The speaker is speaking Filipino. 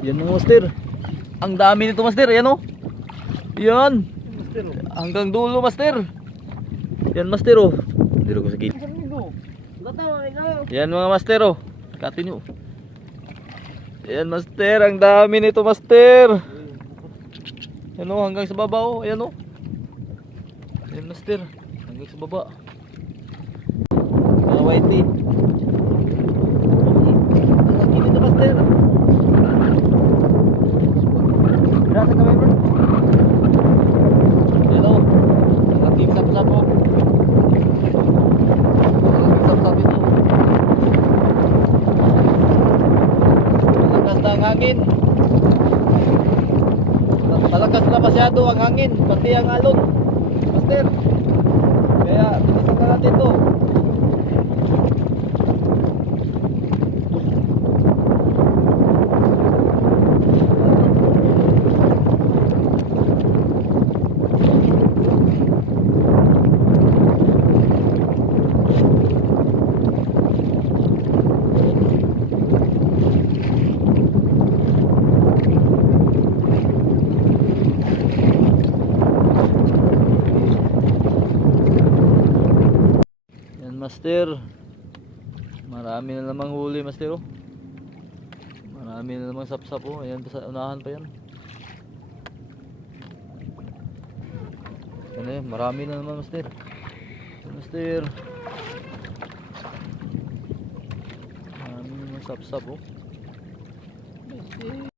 Yan mga master. Ang dami nito master. Yan o. Yan. Hanggang dulo master. Yan master o. Dito ko sa gate. Yan mga master o. Katin nyo. Yan master. Ang dami nito master. Yan o. Hanggang sa baba o. Yan o. Yan master. Hanggang sa baba. Mga whitey. Ang gilid na master. Berasa kami bro. Hello. Naging sap-sap po. Naging sap-sap ito. Malakas na ang hangin. Malakas na masyado ang hangin. Pati ang alon. Master. Kaya tinasan na natin ito. Master, marami na namang huli master oh. Marami na namang sapsap oh. Ayan sa unahan pa yan. Ano yun, marami na naman master. Master, marami na namang sapsap oh.